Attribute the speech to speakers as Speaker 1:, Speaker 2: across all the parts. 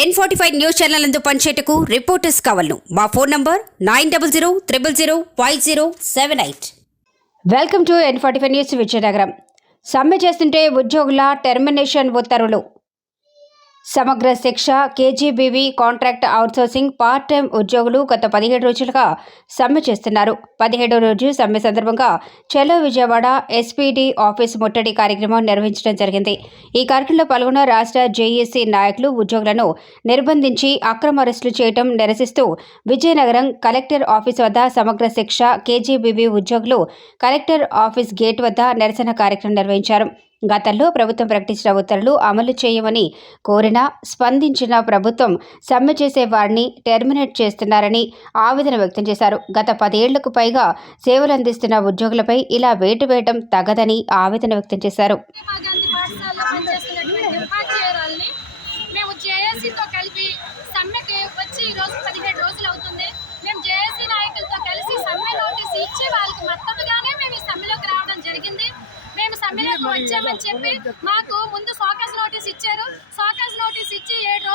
Speaker 1: N forty five news channel నందు పనిచేయటకు reporters కావాలను. మా phone number nine double zero triple zero five zero seven eight welcome to N forty five news Vizianagaram. సమ్మె చేస్తుంటే ఉద్యోగుల termination ఉత్తర్వులు. Samagra Shiksha KGBV contract outsourcing part time ఉద్యోగులు గత పదిహేడు రోజులుగా సమ్మె చేస్తున్నారు. పదిహేడో రోజు సమ్మె సందర్భంగా చెలో విజయవాడ ఎస్పీడీ ఆఫీస్ ముట్టడి కార్యక్రమం నిర్వహించడం జరిగింది. ఈ కార్యక్రమంలో పాల్గొన్న రాష్ట్ర జేఏసీ నాయకులు ఉద్యోగులను నిర్బంధించి అక్రమ అరెస్టులు చేయడం నిరసిస్తూ విజయనగరం కలెక్టర్ ఆఫీస్ వద్ద సమగ్ర శిక్ష కేజీబీవీ ఉద్యోగులు కలెక్టర్ ఆఫీస్ గేట్ వద్ద నిరసన కార్యక్రమం నిర్వహించారు. గతంలో ప్రభుత్వం ప్రకటించిన ఉత్తర్వులు అమలు చేయమని కోరినా స్పందించిన ప్రభుత్వం సమ్మె చేసే వారిని టెర్మినేట్ చేస్తున్నారని ఆవేదన వ్యక్తం చేశారు. గత పదేళ్ళకు పైగా సేవలు అందిస్తున్న ఉద్యోగులపై ఇలా వేటు వేయడం తగదని ఆవేదన వ్యక్తం చేశారు.
Speaker 2: వచ్చామని చెప్పి మాకు ముందు సోకాస్ నోటీస్ ఇచ్చారు. సోకాస్ నోటీస్ ఇచ్చి ఏడు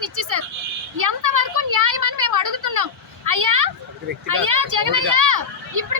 Speaker 2: టెర్మినేషన్ ఇచ్చేశారు. ఎంతవరకు న్యాయం అని మేము అడుగుతున్నాం. అయ్యా అయ్యా జగనయ్య ఇప్పుడు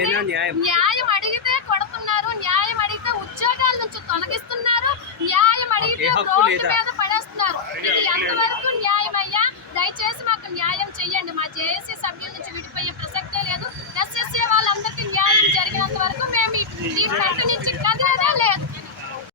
Speaker 3: న్యాయం.
Speaker 2: అడిగితే కొడుతున్నారు న్యాయం అడిగితే ఉద్యోగాల నుంచి తొలగిస్తున్నారు న్యాయం అడిగితే
Speaker 3: రోడ్డు మీద
Speaker 2: పడేస్తున్నారు.
Speaker 3: ఇది
Speaker 2: ఎంతవరకు న్యాయమయ్యా? దయచేసి మాకు న్యాయం